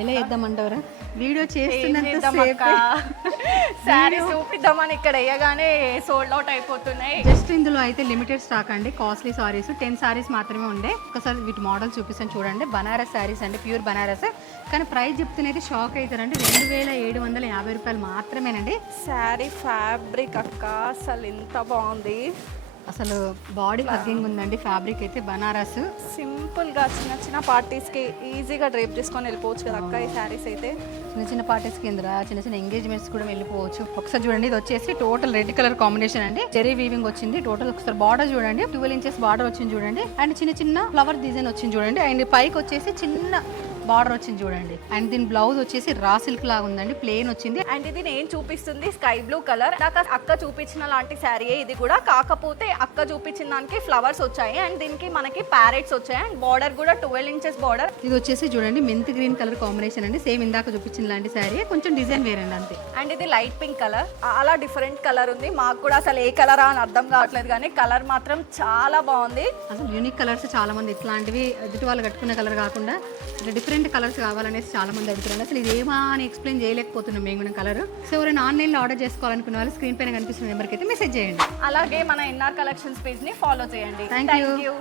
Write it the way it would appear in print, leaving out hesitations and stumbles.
ఎలా చేద్దామంటారా? వీడియో చేస్తున్నంత శారీ చూపిద్దామని ఇక్కడ వేయగానే సోల్డ్ అవుట్ అయిపోతున్నాయి. జస్ట్ ఇందులో అయితే లిమిటెడ్ స్టాక్ అండి. కాస్ట్లీ సారీస్ 10 సారీస్ మాత్రమే ఉండే. ఒకసారి వీటి మోడల్ చూపిస్తాను చూడండి. బనారస్ సారీస్ అండి, ప్యూర్ బనారస్. కానీ ప్రైస్ చెప్తున్నైతే షాక్ అవుతారండి. 2750 రూపాయలు మాత్రమేనండి. శారీ ఫ్యాబ్రిక్ అక్క అసలు ఎంత బాగుంది, అసలు బాడీ హగ్గింగ్ ఉందండి. ఫ్యాబ్రిక్ అయితే బనారస్. సింపుల్ గా చిన్న చిన్న పార్టీస్ కి ఈజీగా డ్రైప్ చేసుకొని వెళ్ళిపోవచ్చు కదా అక్క. ఈ శారీస్ అయితే చిన్న చిన్న పార్టీస్ కింద చిన్న చిన్న ఎంగేజ్మెంట్స్ కూడా వెళ్ళిపోవచ్చు. ఒకసారి చూడండి, ఇది వచ్చేసి టోటల్ రెడ్ కలర్ కాంబినేషన్ అండి. జెరీ వీవింగ్ వచ్చింది. టోటల్ ఒకసారి బార్డర్ చూడండి, 12 ఇంచెస్ బార్డర్ వచ్చింది చూడండి. అండ్ చిన్న చిన్న ఫ్లవర్ డిజైన్ వచ్చింది చూడండి. అండ్ పైకి వచ్చేసి చిన్న బార్డర్ వచ్చింది చూడండి. అండ్ దీని బ్లౌజ్ వచ్చేసి రా సిల్క్ లాగా ఉందండి, ప్లెయిన్ వచ్చింది. అండ్ ఇది నేను చూపిస్తుంది స్కై బ్లూ కలర్. నాకు అక్క చూపించిన లాంటి శారీ ఇది కూడా, కాకపోతే అక్క చూపించిన దానికి ఫ్లవర్స్ వచ్చాయి అండ్ దీనికి మనకి ప్యారెట్స్ వచ్చాయి. అండ్ బార్డర్ కూడా 12 ఇంచెస్ బార్డర్. ఇది వచ్చేసి చూడండి మెంత్ గ్రీన్ కలర్ కాంబినేషన్ అండి. సేమ్ ఇందాక చూపించిన లాంటి శారీ, కొంచెం డిజైన్ వేరండి అంతే. అండ్ ఇది లైట్ పింక్ కలర్, అలా డిఫరెంట్ కలర్ ఉంది. మాకు కూడా అసలు ఏ కలరా అని అర్థం కావట్లేదు, కానీ కలర్ మాత్రం చాలా బాగుంది. అసలు యూనిక్ కలర్స్ చాలా మంది ఇట్లాంటివి ఎదుటి వాళ్ళు కట్టుకునే కలర్ కాకుండా డిఫరెంట్ కలర్స్ కావాలనేసి చాలా మంది అడుగుతున్నారు. అసలు ఇదేమా అని ఎక్స్ప్లెయిన్ చేయలేకపోతున్నాం మేము కూడా కలర్. సో ఎవరైనా ఆన్లైన్లో ఆర్డర్ చేసుకోవాలనుకున్న వాళ్ళు స్క్రీన్ పైన కనిపిస్తున్న నెంబర్కి అయితే మెసేజ్ చేయండి. అలాగే మన ఎన్ఆర్ కలెక్షన్స్ పేజ్ ని ఫాలో చేయండి. Thank you.